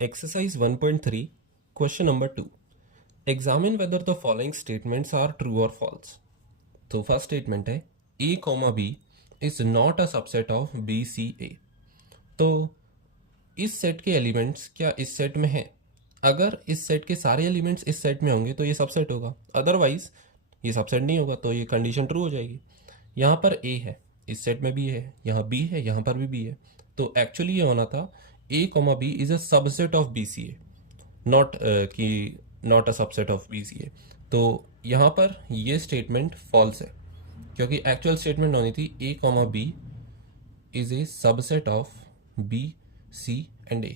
Exercise 1.3, question number 2. Examine whether the following statements are true or false. तो first statement है a comma b is not a subset of B C A. तो इस set के elements क्या इस set में हैं? अगर इस सेट के सारे एलिमेंट्स इस सेट में होंगे तो ये सबसेट होगा, अदरवाइज ये सबसेट नहीं होगा, तो ये कंडीशन ट्रू हो जाएगी। यहाँ पर a है, इस सेट में भी है, यहाँ b है, यहाँ पर भी b है, तो एक्चुअली ये होना था a comma b is a subset of B C A, not कि not a subset of B C A. तो यहाँ पर ये स्टेटमेंट फॉल्स है, क्योंकि एक्चुअल स्टेटमेंट होनी थी a comma b is a subset of B, C and A,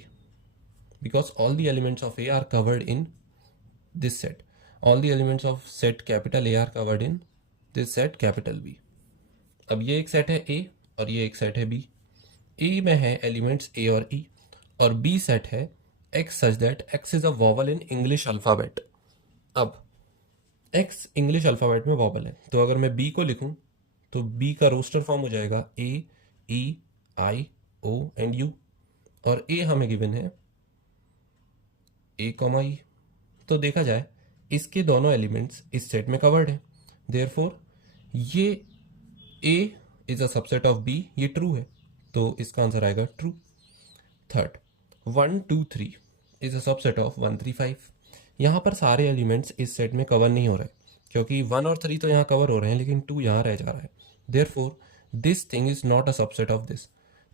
because all the elements of A are covered in this set. All the elements of set capital A are covered in this set capital B. अब ये एक set है A और ये एक set है B. A में है एलिमेंट्स A और E और B सेट है X such that X is a vowel in English alphabet. अब X इंग्लिश अल्फ़ाबेट में वॉबल है, तो अगर मैं B को लिखूं तो B का रोस्टर फॉर्म हो जाएगा A, E, I, O and U, और A हमें गिवन है A कॉमा E। तो देखा जाए इसके दोनों एलिमेंट्स इस सेट में कवर्ड है, देयरफॉर ये A is a subset of B, ये ट्रू है, तो इसका आंसर आएगा true. Third, 1, 2, 3 is a subset of 1, 3, 5। यहाँ पर सारे एलिमेंट्स इस सेट में कवर नहीं हो रहे, क्योंकि 1 और 3 तो यहाँ कवर हो रहे हैं लेकिन 2 यहाँ रह जा रहा है, therefore this thing is not a subset of this.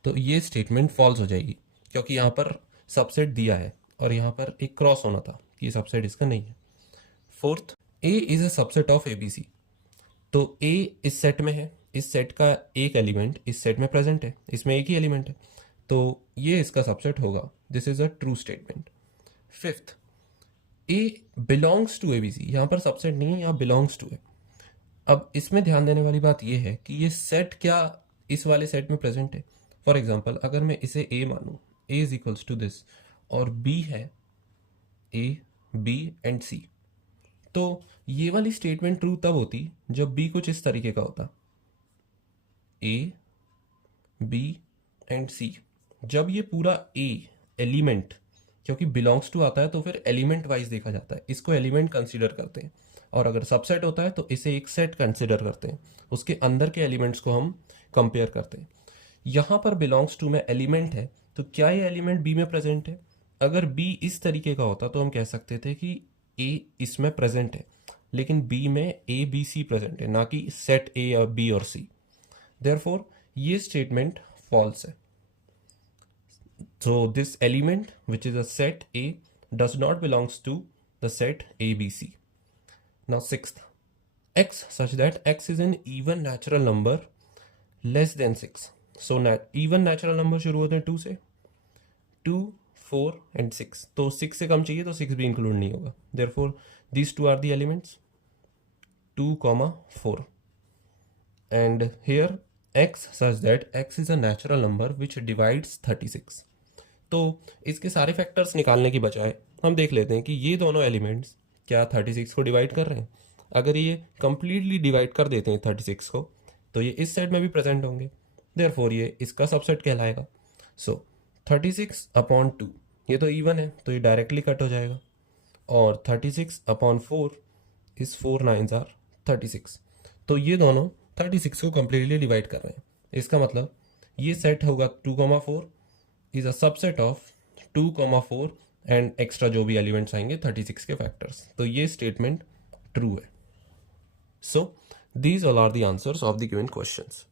तो ये स्टेटमेंट फॉल्स हो जाएगी, क्योंकि यहाँ पर सबसेट दिया है और यहाँ पर एक क्रॉस होना था कि सबसेट इसका नहीं है। Fourth, A is a subset of A B C. तो ए इस सेट में है, इस सेट का एक एलिमेंट इस सेट में प्रेजेंट है, इसमें एक ही एलिमेंट है, तो ये इसका सबसेट होगा। This is a true statement. Fifth, A belongs to A B C. यहाँ पर सबसेट नहीं है, यहाँ बिलोंग्स टू है। अब इसमें ध्यान देने वाली बात यह है कि ये सेट क्या इस वाले सेट में प्रेजेंट है। फॉर एग्जाम्पल, अगर मैं इसे ए मानूं, ए इज इक्वल्स टू दिस, और बी है ए, बी एंड सी, तो ये वाली स्टेटमेंट ट्रू तब होती जब बी कुछ इस तरीके का होता, ए, बी एंड सी। जब ये पूरा ए एलिमेंट, क्योंकि बिलोंग्स टू आता है तो फिर एलिमेंट वाइज देखा जाता है, इसको एलिमेंट कंसीडर करते हैं, और अगर सबसेट होता है तो इसे एक सेट कंसिडर करते हैं, उसके अंदर के एलिमेंट्स को हम कंपेयर करते हैं। यहाँ पर बिलोंग्स टू में एलिमेंट है, तो क्या ये एलिमेंट बी में प्रेजेंट है? अगर बी इस तरीके का होता तो हम कह सकते थे कि ए इसमें प्रेजेंट है, लेकिन बी में ए बी सी प्रेजेंट है, ना कि सेट ए और बी और सी, देयरफॉर ये स्टेटमेंट फॉल्स है। So this element, which is a set A, does not belongs to the set ABC. Now sixth, x such that x is an even natural number less than 6. So even natural number शुरू होते हैं 2 से, 2, 4 and 6, तो 6 से कम चाहिए तो 6 भी include नहीं होगा, therefore these two are the elements 2, 4, and here x such that x is a natural number which divides 36. तो इसके सारे फैक्टर्स निकालने की बजाय हम देख लेते हैं कि ये दोनों एलिमेंट्स क्या 36 को डिवाइड कर रहे हैं। अगर ये कंप्लीटली डिवाइड कर देते हैं 36 को, तो ये इस सेट में भी प्रेजेंट होंगे, देयरफॉर ये इसका सबसेट कहलाएगा। सो 36 अपॉन 2, ये तो इवन है तो ये डायरेक्टली कट हो जाएगा, और 36 अपॉन 4 इज 4 9s आर 36, तो ये दोनों 36 को कंप्लीटली डिवाइड कर रहे हैं। इसका मतलब ये सेट होगा 2, 4 is a subset of 2, 4 and extra जो भी एलिमेंट्स आएंगे 36 के फैक्टर्स, तो ये स्टेटमेंट ट्रू है। So these all are the answers of the given questions.